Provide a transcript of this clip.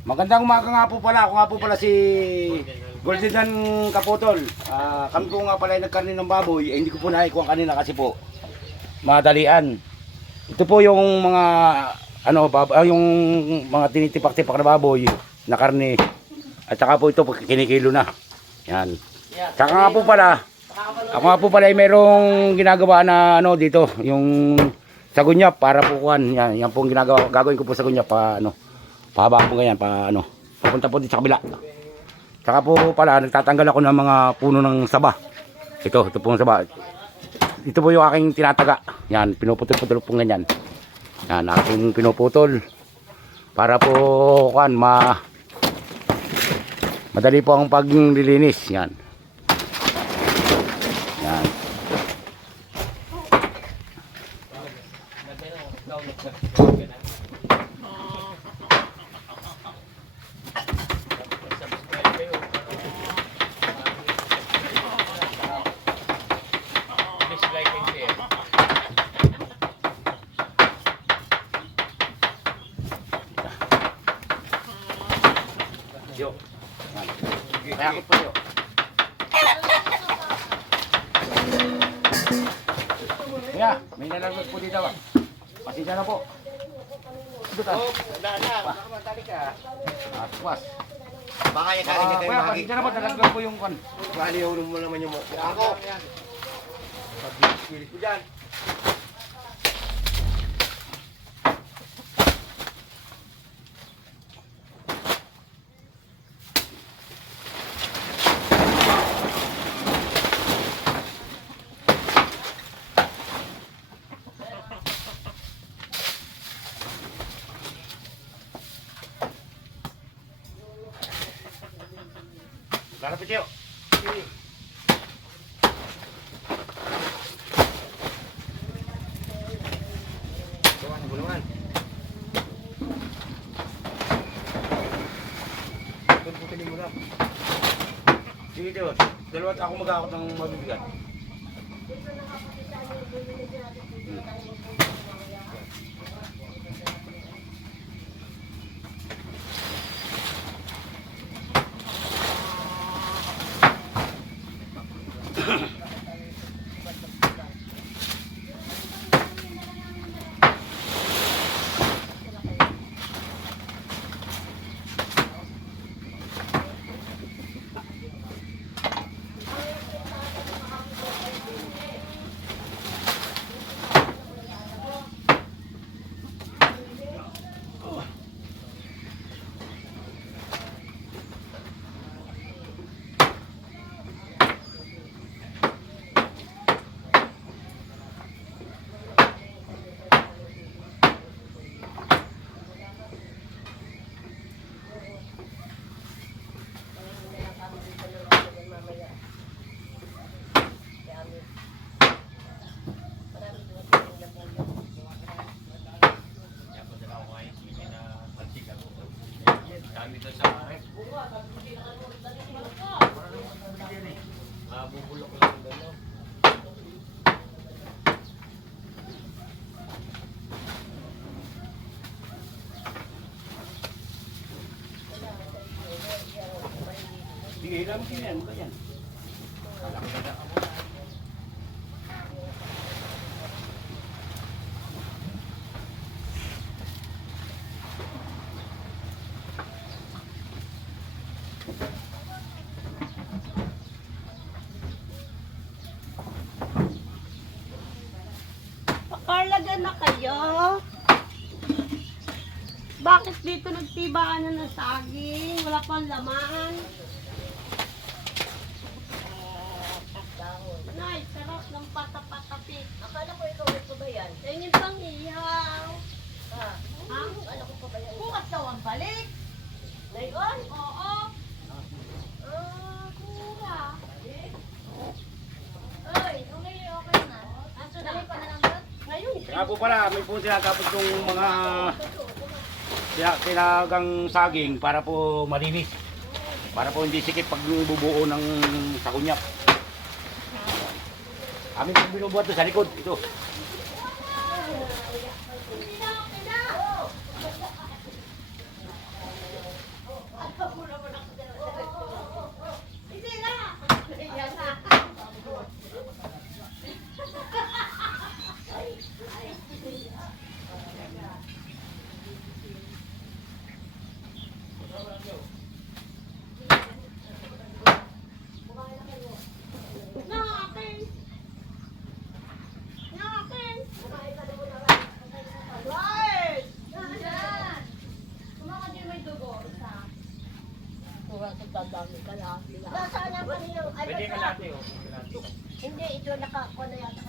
Magandang umaga nga po pala. Ako nga po pala si Golden Kaputol. Kami po nga pala ay nagkarni ng baboy. Hindi ko po naikuha kanina kasi po madalian. Ito po yung mga yung mga tinitipak-tipak na baboy na karne. At saka po ito kinikilo na. Yan. Saka nga po pala, ako nga po pala ay merong ginagawa na dito, yung sa gunyap para po kuhan. Yan po ang gagawin ko po sa gunyap pahaba po ganyan, papunta po dito sa kabila. Saka po pala, nagtatanggal ako ng mga puno ng saba. Ito po ang saba. Ito po yung aking tinataga. Yan, pinuputol-putol po ganyan. Yan, aking pinuputol. Para po, madali po ang paglilinis. Yan. Yan. Yo. Kaya ako po yo. Kaya, may nalagos po dito ba? Pasensya na po. Ito ta. Daan, baka matali ka. Aspas. Baka yung karin niya kayo Kuya, makikita. pasensya na po, nalagos po yung kan. Mahaliw mo naman yung mukha ako. Pag-pilit ko dyan. Lalapit yun. Gawan, gulungan. Putulin mo lang. Sige ito, dalawa ako mag-aakot ng mabibigat. Sige, ilang mo yan, mukha yan. Pakarlaga na kayo. Bakit dito nagtibaan na ng saging? Wala pang laman. Nay, sarap ng pata-patapit. Akala ko ikaw ito ba yan? Yan yung pang ihaw. Ha? Ha? Akala ko pa ba yan? Bukas daw ang balik. Ngayon? Oo. Kura. Ay, okay na. Aso na? Dali pa na lang ba? Ngayon. Kaya po pala, may po tinatapos yung mga tinagang saging para po malinis. Para po hindi sikip pag bubuo ng sakunyap. Amin po binubuhat to sa likod. Ito. Nasaan ang kanilang... Ay, Pwede basta- kalate oh. Kalate. Hindi, ito nakakuha na yata